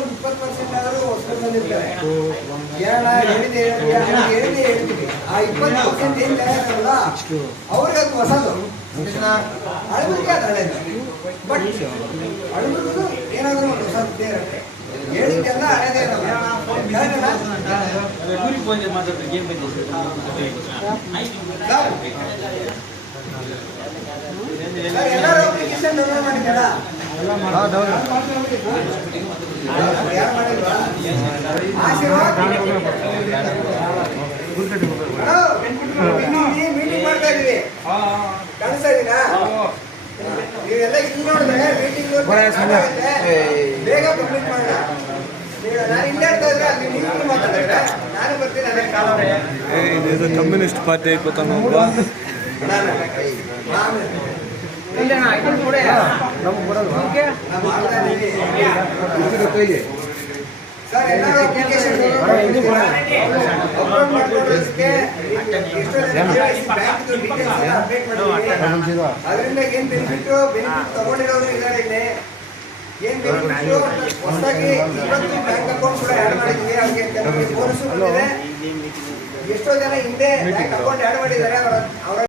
ಒಂದು 20% ಆದರೂ ಹೊಸದು ಬಂದಿರ್ತಾರೆ. ಹೇಳಿದೆ ಹೇಳ್ತೀವಿ. ಆ 20% ಏನು ತಯಾರಲ್ಲ ಅವ್ರಿಗೆ ಅದು ಹೊಸದು, ಅಳಬರಿಗೆ ಅದು ಹಳೆದು. ಬಟ್ ಅಳಬರಿಗೂ ಏನಾದರೂ ಒಂದು ಹೊಸದು ಇರುತ್ತೆ. ಹೇಳಿದ್ದೆಲ್ಲ ಹಳೆದೇ ಇರಲ್ಲ. ಎಲ್ಲರೂ ಅಪ್ಲಿಕೇಶನ್ ಡೌನ್ಲೋಡ್ ಮಾಡಿದ್ದಾರಾ? ಯಾರು ಮಾಡಿಲ್ವಾ? ಆಶೀರ್ವಾದ್ ಮೀಟಿಂಗ್ ಮಾಡ್ತಾ ಇದೀವಿ, ಕಾಣಿಸ್ತಾ ಇದೀನಾ? ನೀವೆಲ್ಲ ಇಲ್ಲಿ ನೋಡಿದ್ರೆ ಮೀಟಿಂಗ್ ಬೇಗ ಕಂಪ್ಲೀಟ್ ಮಾಡೋಣ. ನಾನು ಇಲ್ಲೇ ಇರ್ತಾ ಇದ್ರೆ ಅಲ್ಲಿ ನೀವು ಮಾತಾಡಿದ್ರೆ ನಾನು ಬರ್ತೀನಿ. ಅದಕ್ಕೆ ಕಮ್ಯುನಿಸ್ಟ್ ಪಾರ್ಟಿ ಸರ್ ಎಲ್ಲರೂ ಅಪ್ಲಿಕೇಶನ್ ಅಪ್ಲೋಡ್ ಮಾಡ್ಕೊಳ್ಳೋದಕ್ಕೆ ಅದರಿಂದ ಏನು ಬೆನಿಫಿಟ್ ತಗೊಂಡಿರೋರು ಇದ್ದಾರೆ. ಇಲ್ಲಿ ಏನು ಬೆನಿಫಿಟ್ ಹೊಸದಾಗಿ ಇವತ್ತು ಬ್ಯಾಂಕ್ ಅಕೌಂಟ್ ಕೂಡ ಆ್ಯಡ್ ಮಾಡಿದ್ವಿ. ಅವ್ರಿಗೆ ಕೆಲವರಿಗೆ ಬೋನಸ್ ಬಂದಿದೆ. ಎಷ್ಟೋ ಜನ ಹಿಂದೆ ಬ್ಯಾಂಕ್ ಅಕೌಂಟ್ ಆ್ಯಡ್ ಮಾಡಿದ್ದಾರೆ. ಅವರ